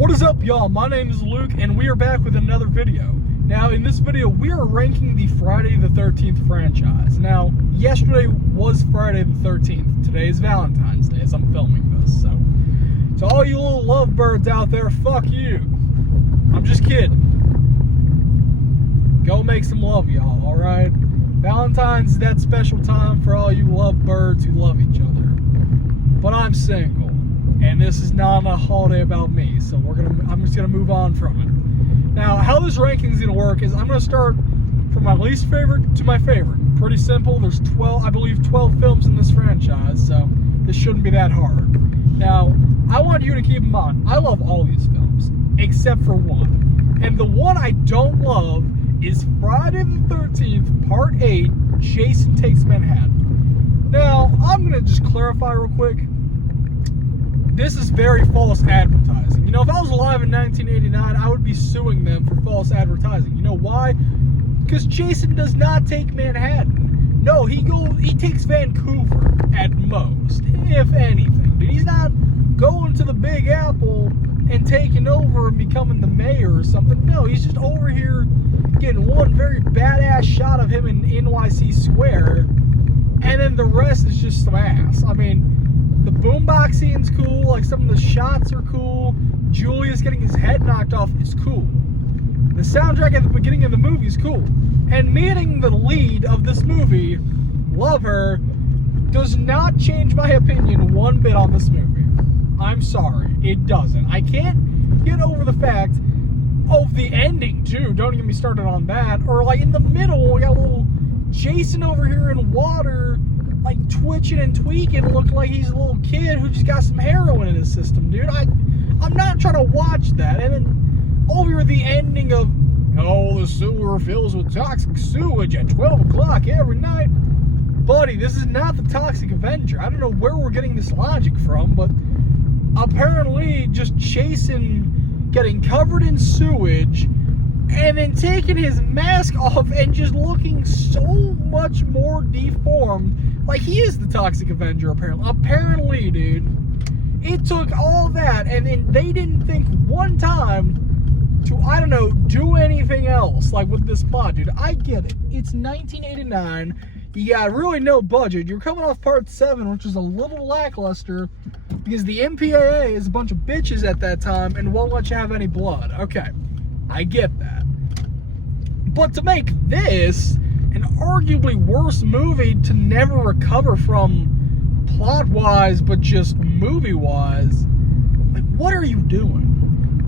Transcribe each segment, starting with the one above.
What is up, y'all? My name is Luke, and we are back with another video. Now, in this video, we are ranking the Friday the 13th franchise. Now, yesterday was Friday the 13th. Today is Valentine's Day as I'm filming this, so to all you little lovebirds out there, fuck you. I'm just kidding. Go make some love, y'all, alright? Valentine's is that special time for all you lovebirds who love each other. But I'm single, and this is not a holiday about me, so I'm just gonna move on from it. Now, how this ranking is gonna work is I'm gonna start from my least favorite to my favorite. Pretty simple. There's 12 films in this franchise, so this shouldn't be that hard. Now, I want you to keep in mind, I love all these films, except for one. And the one I don't love is Friday the 13th, Part 8, Jason Takes Manhattan. Now, I'm gonna just clarify real quick. This is very false advertising. You know, if I was alive in 1989, I would be suing them for false advertising. You know why? Because Jason does not take Manhattan. No, he takes Vancouver at most, if anything. Dude, he's not going to the Big Apple and taking over and becoming the mayor or something. No, he's just over here getting one very badass shot of him in NYC Square, and then the rest is just some ass. I mean, the boombox scene's cool, like some of the shots are cool. Julius getting his head knocked off is cool. The soundtrack at the beginning of the movie is cool. And meeting the lead of this movie, love her, does not change my opinion one bit on this movie. I'm sorry, it doesn't. I can't get over the fact of the ending, too. Don't get me started on that. Or, like, in the middle, we got a little Jason over here in water, like, twitching and tweaking, looking like he's a little kid who just got some heroin in his system, dude. I'm not trying to watch that. And then over the ending of, oh, the sewer fills with toxic sewage at 12 o'clock every night. Buddy, this is not the Toxic Avenger. I don't know where we're getting this logic from, but apparently just Jason getting covered in sewage and then taking his mask off and just looking so much more deformed. Like, he is the Toxic Avenger, apparently. Apparently, dude. It took all that, and then they didn't think one time to, I don't know, do anything else, like with this plot, dude. I get it. It's 1989. You got really no budget. You're coming off Part 7, which is a little lackluster, because the MPAA is a bunch of bitches at that time and won't let you have any blood. Okay, I get that. But to make this an arguably worse movie to never recover from plot-wise, but just movie-wise, like, what are you doing?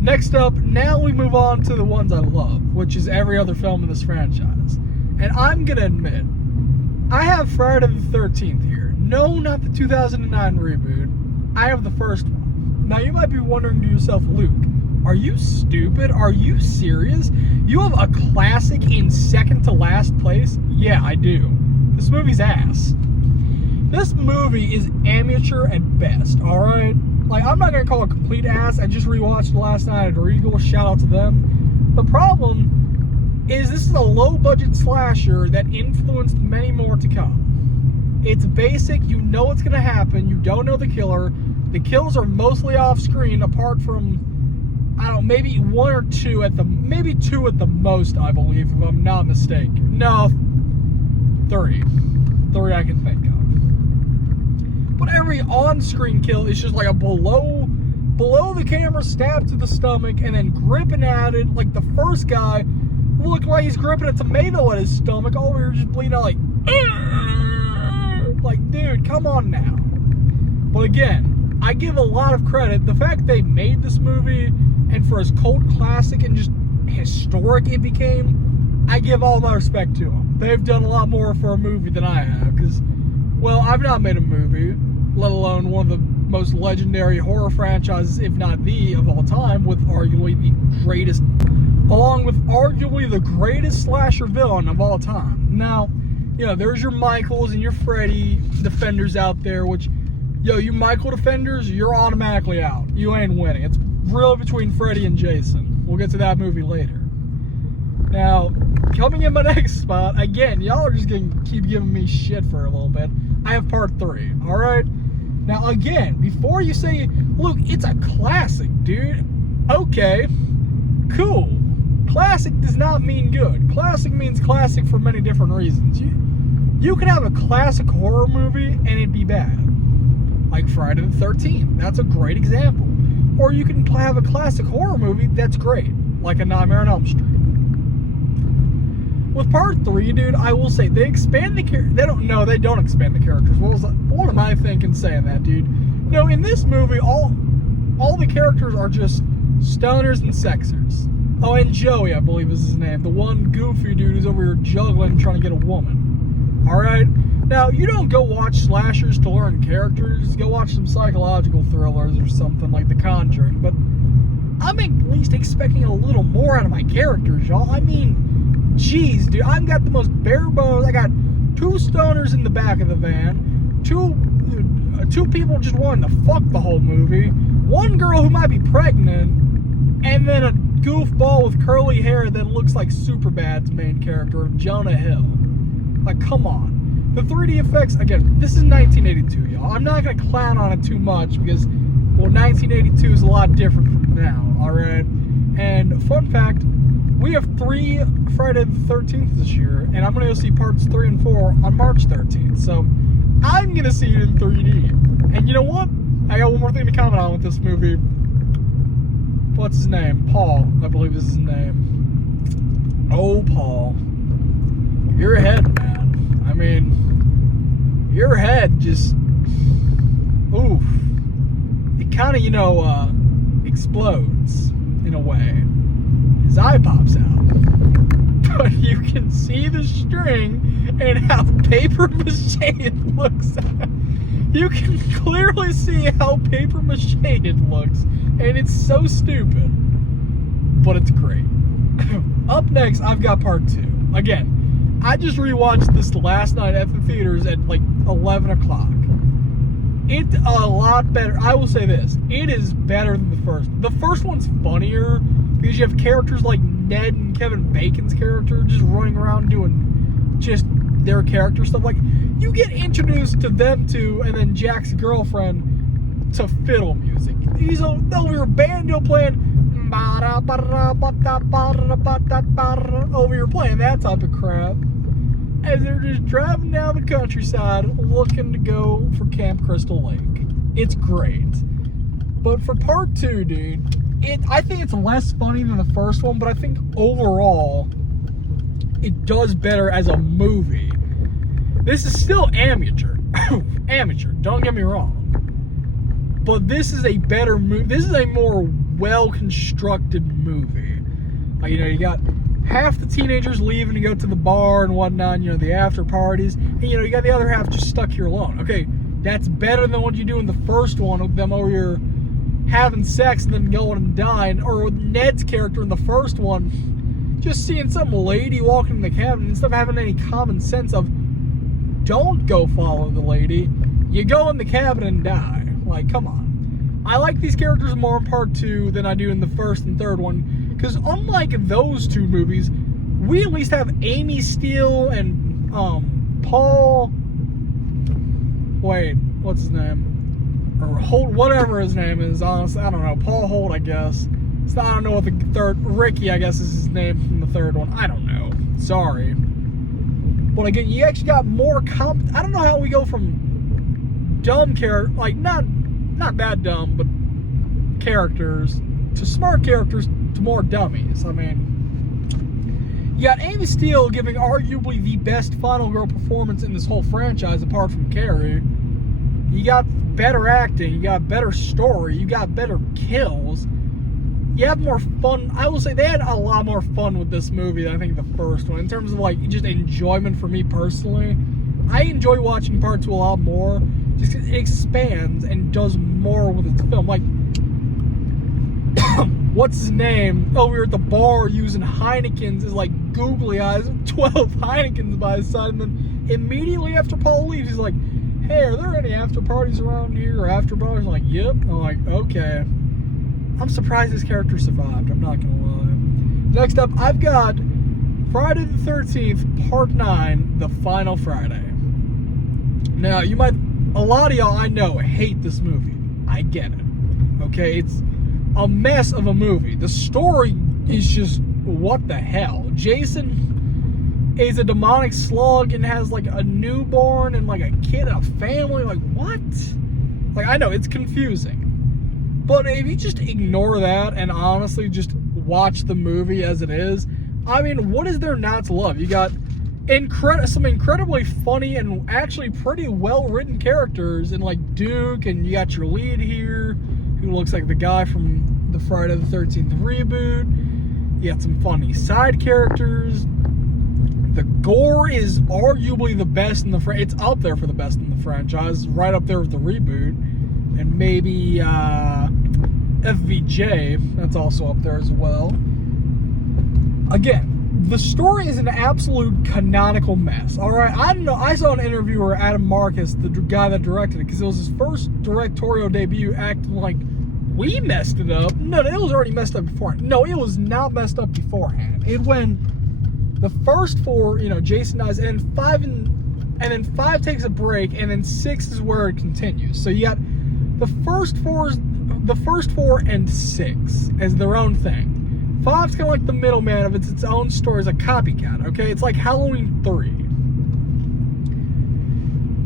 Next up, now we move on to the ones I love, which is every other film in this franchise. And I'm gonna admit, I have Friday the 13th here. No, not the 2009 reboot. I have the first one. Now, you might be wondering to yourself, Luke, are you stupid? Are you serious? You have a classic in second to last place? Yeah, I do. This movie's ass. This movie is amateur at best, alright? Like, I'm not gonna call it complete ass. I just rewatched it last night at Regal. Shout out to them. The problem is this is a low-budget slasher that influenced many more to come. It's basic. You know what's gonna happen. You don't know the killer. The kills are mostly off-screen, apart from, I don't know, maybe one or two maybe two at the most, I believe, if I'm not mistaken. No, 3 I can think of. But every on-screen kill is just like a below the camera stab to the stomach and then gripping at it. Like the first guy looked like he's gripping a tomato at his stomach, all over just bleeding out like, dude, come on now. But again, I give a lot of credit. The fact they made this movie, and for as cult classic and just historic it became, I give all my respect to them. They've done a lot more for a movie than I have, because, well, I've not made a movie, let alone one of the most legendary horror franchises, if not the, of all time, with arguably the greatest, along with arguably the greatest slasher villain of all time. Now, you know, there's your Michaels and your Freddy defenders out there, which, yo, you Michael defenders, you're automatically out. You ain't winning. It's really between Freddy and Jason. We'll get to that movie later. Now, coming in my next spot, again, y'all are just gonna keep giving me shit for a little bit. I have Part 3, alright? Now, again, before you say, look, it's a classic, dude. Okay. Okay, cool. Classic does not mean good. Classic means classic for many different reasons. You could have a classic horror movie and it'd be bad. Like Friday the 13th. That's a great example. Or you can have a classic horror movie that's great. Like A Nightmare on Elm Street. With part 3, dude, I will say, they expand the characters. They don't expand the characters. What am I thinking saying that, dude? No, in this movie, all the characters are just stoners and sexers. Oh, and Joey, I believe is his name. The one goofy dude who's over here juggling trying to get a woman. Alright? Now, you don't go watch slashers to learn characters. Go watch some psychological thrillers or something like The Conjuring. But I'm at least expecting a little more out of my characters, y'all. I mean, jeez, dude. I've got the most bare bones. I got 2 stoners in the back of the van. Two people just wanting to fuck the whole movie. One girl who might be pregnant. And then a goofball with curly hair that looks like Superbad's main character, Jonah Hill. Like, come on. The 3D effects, again, this is 1982, y'all. I'm not going to clown on it too much because, well, 1982 is a lot different from now, alright? And, fun fact, we have 3 Friday the 13th this year, and I'm going to go see parts 3 and 4 on March 13th. So, I'm going to see it in 3D. And you know what? I got one more thing to comment on with this movie. What's his name? Paul, I believe is his name. Oh, Paul. Your head, man. I mean, your head just, oof. It kind of, explodes in a way. His eye pops out. But you can see the string and how paper mache it looks. You can clearly see how paper mache it looks. And it's so stupid. But it's great. Up next, I've got part 2. Again, I just rewatched this last night at the theaters at like 11 o'clock. It's a lot better. I will say this. It is better than the first. The first one's funnier because you have characters like Ned and Kevin Bacon's character just running around doing just their character stuff. Like, you get introduced to them two and then Jack's girlfriend to fiddle music. He's over your banjo playing over here playing that type of crap as they're just driving down the countryside looking to go for Camp Crystal Lake. It's great. But for part 2, dude, I think it's less funny than the first one, but I think overall it does better as a movie. This is still amateur. Amateur, don't get me wrong. But this is a better movie. This is a more well-constructed movie. Like, you got half the teenagers leaving to go to the bar and whatnot, the after parties. And, you got the other half just stuck here alone. Okay, that's better than what you do in the first one with them over here having sex and then going and dying. Or with Ned's character in the first one, just seeing some lady walking in the cabin instead of having any common sense of, don't go follow the lady. You go in the cabin and die. Like, come on. I like these characters more in part 2 than I do in the first and third one. Because unlike those 2 movies, we at least have Amy Steele and Paul... Wait, what's his name? Or Holt, whatever his name is. Honestly, I don't know. Paul Holt, I guess. So I don't know what the third... Ricky, I guess, is his name from the third one. I don't know. Sorry. But again, you actually got more I don't know how we go from dumb characters, like not bad dumb, but characters to smart characters to more dummies. I mean, you got Amy Steele giving arguably the best final girl performance in this whole franchise apart from Carrie. You got better acting, you got better story, you got better kills. You have more fun. I will say they had a lot more fun with this movie than I think the first one. In terms of like just enjoyment for me personally, I enjoy watching part 2 a lot more. Just 'cause it expands and does more with its film. Like, what's his name? Over here at the bar using Heineken's is like googly eyes, 12 Heinekens by his side, and then immediately after Paul leaves, he's like, "Hey, are there any after parties around here or after bars?" I'm like, "Yep." I'm like, "Okay." I'm surprised this character survived, I'm not gonna lie. Next up, I've got Friday the 13th, Part 9, The Final Friday. Now, a lot of y'all I know hate this movie. I get it. Okay, it's a mess of a movie. The story is just, what the hell? Jason is a demonic slug and has like a newborn and like a kid and a family. Like, what? Like, I know it's confusing, but if you just ignore that and honestly just watch the movie as it is, I mean, what is there not to love? You got some incredibly funny and actually pretty well-written characters in like Duke, and you got your lead here who looks like the guy from the Friday the 13th reboot. You got some funny side characters. The gore is arguably the best in the it's up there for the best in the franchise, right up there with the reboot, and maybe FVJ, that's also up there as well. Again, the story is an absolute canonical mess. All right, I don't know. I saw an interview where Adam Marcus, the guy that directed it, because it was his first directorial debut, acting like we messed it up. No, it was already messed up beforehand. No, it was not messed up beforehand. It went the first four, Jason dies, and then five takes a break, and then 6 is where it continues. So you got the first four and 6 as their own thing. 5's kind of like the middleman of its own story as a copycat, okay? It's like Halloween 3.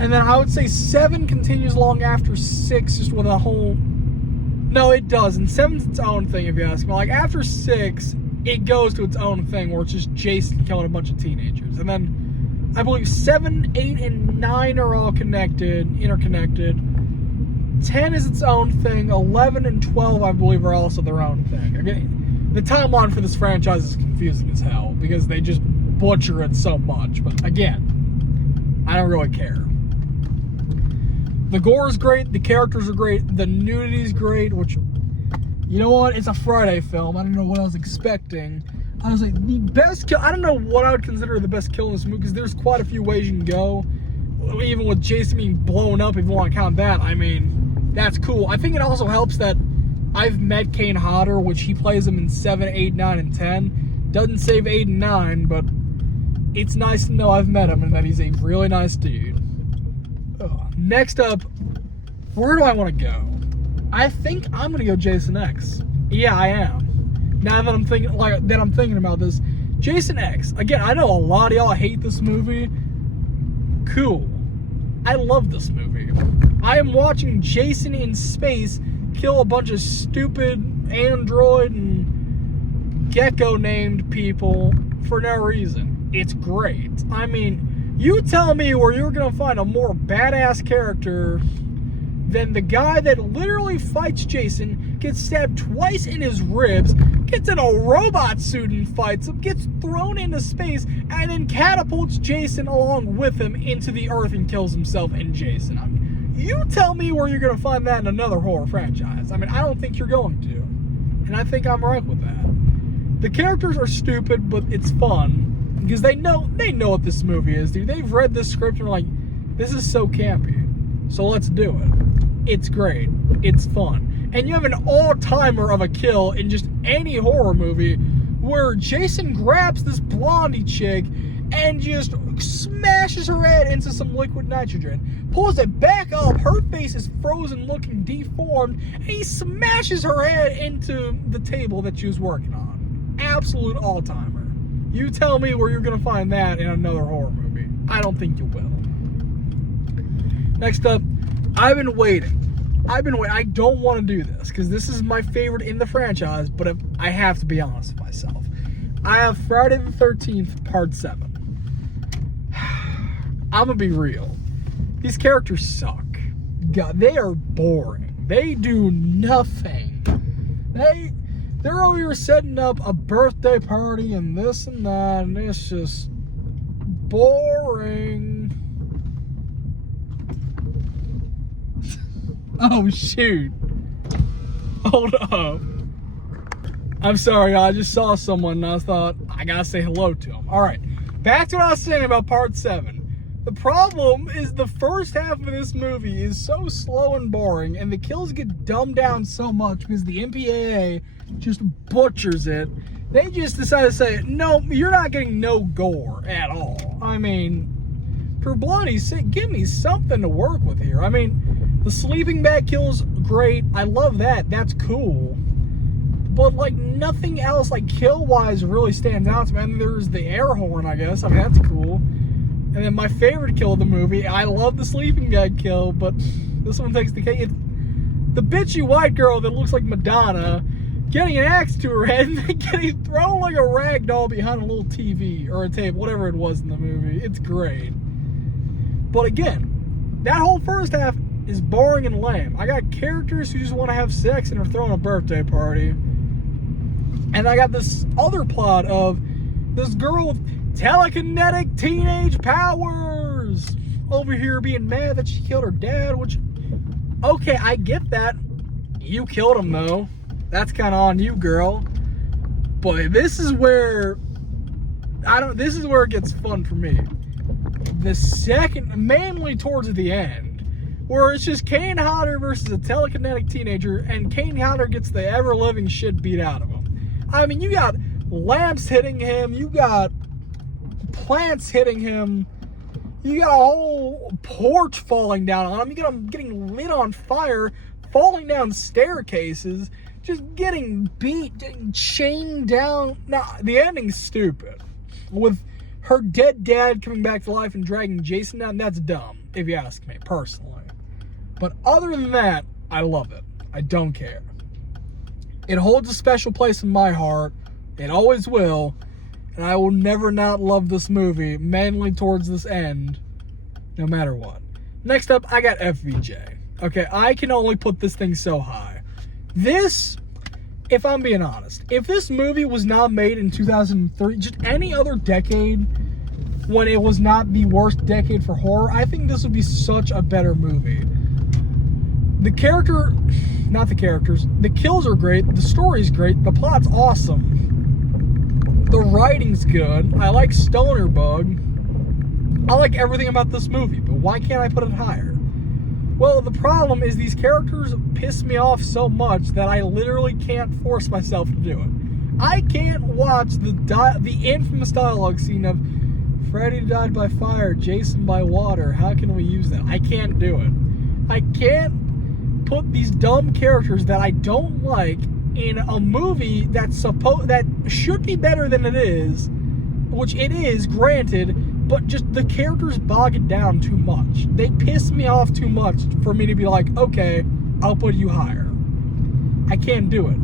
And then I would say 7 continues long after 6, just with a whole... No, it doesn't. 7's its own thing, if you ask me. Like, after 6, it goes to its own thing, where it's just Jason killing a bunch of teenagers. And then, I believe 7, 8, and 9 are all interconnected. 10 is its own thing. 11 and 12, I believe, are also their own thing. Okay? The timeline for this franchise is confusing as hell because they just butcher it so much. But again, I don't really care. The gore is great. The characters are great. The nudity is great, which, you know what? It's a Friday film. I don't know what I was expecting. Honestly, the best kill, I don't know what I would consider the best kill in this movie, because there's quite a few ways you can go. Even with Jason being blown up, if you want to count that, I mean, that's cool. I think it also helps that I've met Kane Hodder, which he plays him in 7, 8, 9, and 10. Doesn't save 8 and 9, but it's nice to know I've met him and that he's a really nice dude. Next up, where do I want to go? I think I'm going to go Jason X. Yeah, I am. Now that I'm thinking about this, Jason X. Again, I know a lot of y'all hate this movie. Cool. I love this movie. I am watching Jason in space kill a bunch of stupid android and gecko named people for no reason. It's great. I mean, you tell me where you're gonna find a more badass character than the guy that literally fights Jason, gets stabbed twice in his ribs, gets in a robot suit and fights him, gets thrown into space, and then catapults Jason along with him into the earth and kills himself and Jason. I mean, you tell me where you're going to find that in another horror franchise. I mean, I don't think you're going to. And I think I'm right with that. The characters are stupid, but it's fun. Because they know what this movie is, dude. They've read this script and are like, this is so campy. So let's do it. It's great. It's fun. And you have an all-timer of a kill in just any horror movie where Jason grabs this blondie chick and just smashes her head into some liquid nitrogen, pulls it back up, her face is frozen looking deformed, and he smashes her head into the table that she was working on. Absolute all-timer. You tell me where you're going to find that in another horror movie. I don't think you will. Next up, I've been waiting. I don't want to do this because this is my favorite in the franchise, but I have to be honest with myself. I have Friday the 13th, Part 7. I'm going to be real. These characters suck. God, they are boring. They do nothing. They're over here setting up a birthday party and this and that, and it's just boring. Oh, shoot. Hold up. I'm sorry, I just saw someone and I thought, I gotta say hello to them. Alright, back to what I was saying about Part 7. The problem is the first half of this movie is so slow and boring, and the kills get dumbed down so much because the MPAA just butchers it. They just decide to say, no, you're not getting no gore at all. I mean, for Blondie's sake, give me something to work with here. I mean, the sleeping bag kill's great. I love that. That's cool. But, like, nothing else, like, kill-wise really stands out to me. And there's the air horn, I guess. I mean, that's cool. And then my favorite kill of the movie, I love the sleeping bag kill, but this one takes the cake. It's the bitchy white girl that looks like Madonna getting an axe to her head and then getting thrown like a rag doll behind a little TV or a tape, whatever it was in the movie. It's great. But again, that whole first half is boring and lame. I got characters who just want to have sex and are throwing a birthday party. And I got this other plot of this girl with telekinetic teenage powers over here being mad that she killed her dad, which, okay, I get that. You killed him, though. That's kind of on you, girl. But this is where this is where it gets fun for me. The second, mainly towards the end, where it's just Kane Hodder versus a telekinetic teenager, and Kane Hodder gets the ever-living shit beat out of him. I mean, you got lamps hitting him, you got plants hitting him, you got a whole porch falling down on him, you got him getting lit on fire, falling down staircases, just getting beat, getting chained down. Now, the ending's stupid. With her dead dad coming back to life and dragging Jason down, that's dumb, if you ask me, personally. But other than that, I love it. I don't care. It holds a special place in my heart. It always will. And I will never not love this movie, mainly towards this end, no matter what. Next up, I got FVJ. Okay, I can only put this thing so high. This, if I'm being honest, if this movie was not made in 2003, just any other decade when it was not the worst decade for horror, I think this would be such a better movie. The kills are great, the story's great, the plot's awesome, the writing's good, I like Stoner Bug, I like everything about this movie, but why can't I put it higher? Well, the problem is these characters piss me off so much that I literally can't force myself to do it. I can't watch the infamous dialogue scene of Freddy died by fire, Jason by water, how can we use that? I can't do it. I can't put these dumb characters that I don't like in a movie that should be better than it is, which it is, granted, but just the characters bog it down too much. They piss me off too much for me to be like, okay, I'll put you higher. I can't do it.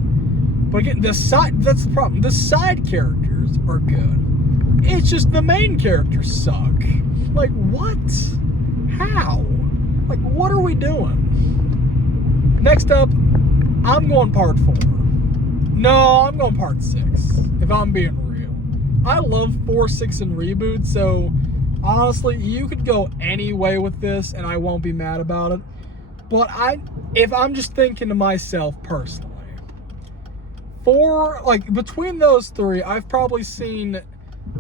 But again, that's the problem. The side characters are good. It's just the main characters suck. Like, what? How? Like, what are we doing? Next up, I'm going part 4. No, I'm going part 6, if I'm being real. I love 4, 6, and reboots, so honestly, you could go any way with this, and I won't be mad about it. But if I'm just thinking to myself personally, between those 3, I've probably seen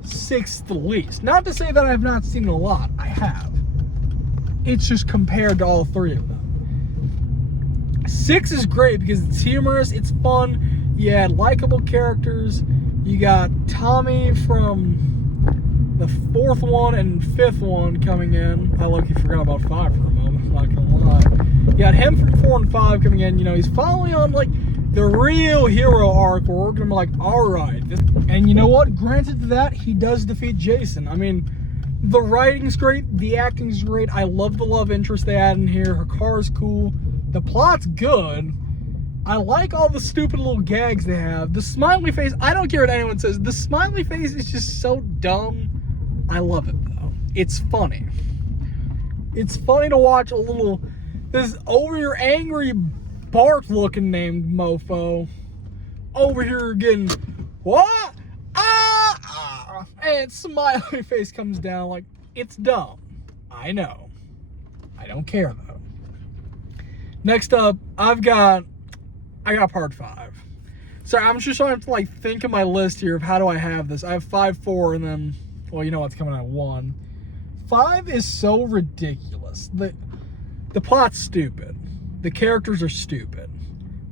6 the least. Not to say that I've not seen a lot, I have. It's just compared to all 3 of them. 6 is great because it's humorous, it's fun, you had likable characters, you got Tommy from the 4th one and 5th one coming in. I lucky forgot about 5 for a moment, I'm not gonna lie. You got him from 4 and 5 coming in, he's finally on like the real hero arc where we're gonna be like, alright. And you know what? Granted to that, he does defeat Jason. I mean, the writing's great, the acting's great, I love the love interest they add in here, her car's cool. The plot's good. I like all the stupid little gags they have. The smiley face, I don't care what anyone says. The smiley face is just so dumb. I love it, though. It's funny. It's funny to watch this over here angry Bart-looking named mofo over here getting, what? And smiley face comes down like, it's dumb. I know. I don't care, though. Next up, I got part 5. Sorry, I'm just trying to think of my list here of how do I have this. I have 5, 4, and then, well, you know what's coming out 1. 5 is so ridiculous. The plot's stupid. The characters are stupid.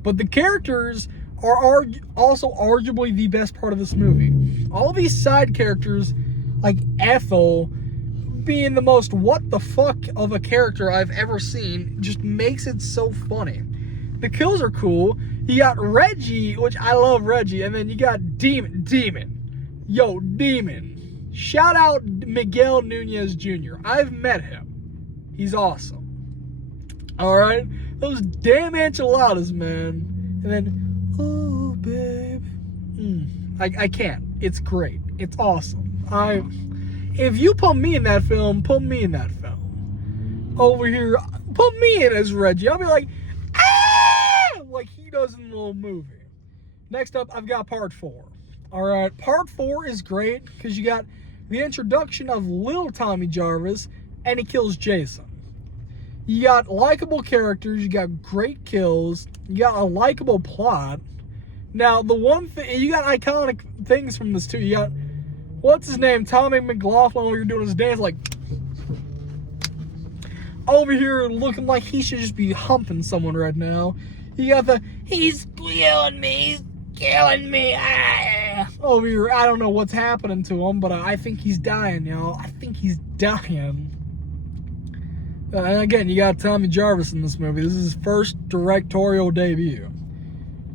But the characters are also arguably the best part of this movie. All these side characters, like Ethel, being the most what the fuck of a character I've ever seen, just makes it so funny. The kills are cool. You got Reggie, which I love Reggie, and then you got Demon. Yo, Demon. Shout out Miguel Nunez Jr. I've met him. He's awesome. Alright? Those damn enchiladas, man. And then, oh, babe. I can't. It's great. It's awesome. If you put me in that film, put me in that film. Over here, put me in as Reggie. I'll be like, ah! Like he does in the little movie. Next up, I've got part 4. Alright, part 4 is great because you got the introduction of little Tommy Jarvis and he kills Jason. You got likable characters, you got great kills, you got a likable plot. Now, the one thing, you got iconic things from this too. You got, what's his name? Tommy McLaughlin over here doing his dance like, over here looking like he should just be humping someone right now. You got the, he's killing me, ah. Over here, I don't know what's happening to him, but I think he's dying, y'all. I think he's dying. And again, you got Tommy Jarvis in this movie. This is his first directorial debut.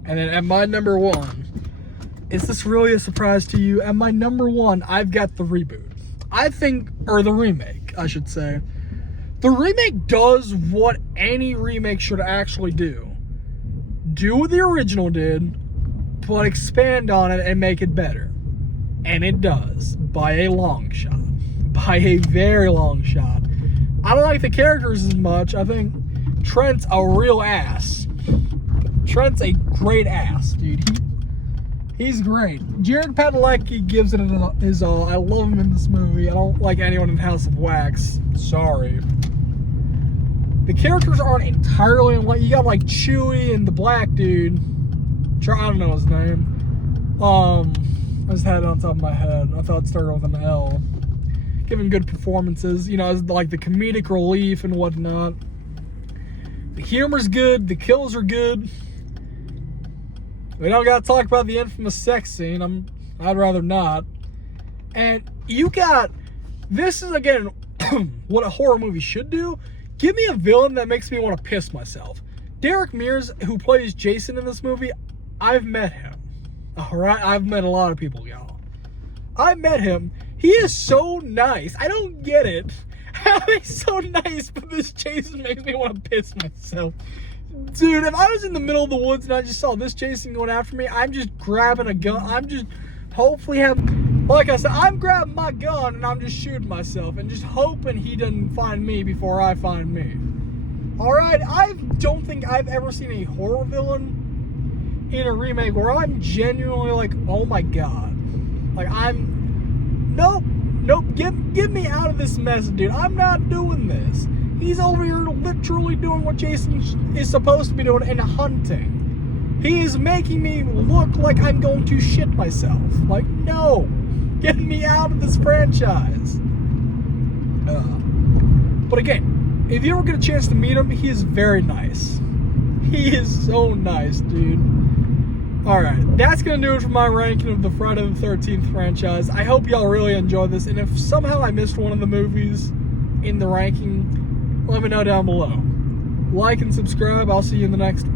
And then at my number 1, is this really a surprise to you? At my number 1, I've got the reboot. I think, or the remake, I should say. The remake does what any remake should actually do. Do what the original did, but expand on it and make it better. And it does, by a long shot. By a very long shot. I don't like the characters as much. I think Trent's a real ass. Trent's a great ass, dude. He's great. Jared Padalecki gives it his all. I love him in this movie. I don't like anyone in House of Wax. Sorry. The characters aren't entirely like, you got like Chewie and the black dude. I don't know his name. I just had it on top of my head. I thought it started with an L. Giving good performances, you know, as like the comedic relief and whatnot. The humor's good. The kills are good. We don't got to talk about the infamous sex scene. I'd rather not. And you got, this is again what a horror movie should do. Give me a villain that makes me want to piss myself. Derek Mears, who plays Jason in this movie, I've met him. All right, I've met a lot of people, y'all. I met him. He is so nice. I don't get it. How he's so nice, but this Jason makes me want to piss myself. Dude, if I was in the middle of the woods and I just saw this Jason going after me, I'm just grabbing a gun. I'm just hopefully like I said, I'm grabbing my gun and I'm just shooting myself and just hoping he doesn't find me before I find me. Alright, I don't think I've ever seen a horror villain in a remake where I'm genuinely like, oh my god. Like nope, get me out of this mess, dude. I'm not doing this. He's over here literally doing what Jason is supposed to be doing and hunting. He is making me look like I'm going to shit myself. Like, no. Get me out of this franchise. But again, if you ever get a chance to meet him, he is very nice. He is so nice, dude. Alright, that's going to do it for my ranking of the Friday the 13th franchise. I hope y'all really enjoyed this, and if somehow I missed one of the movies in the ranking, let me know down below. Like and subscribe. I'll see you in the next one.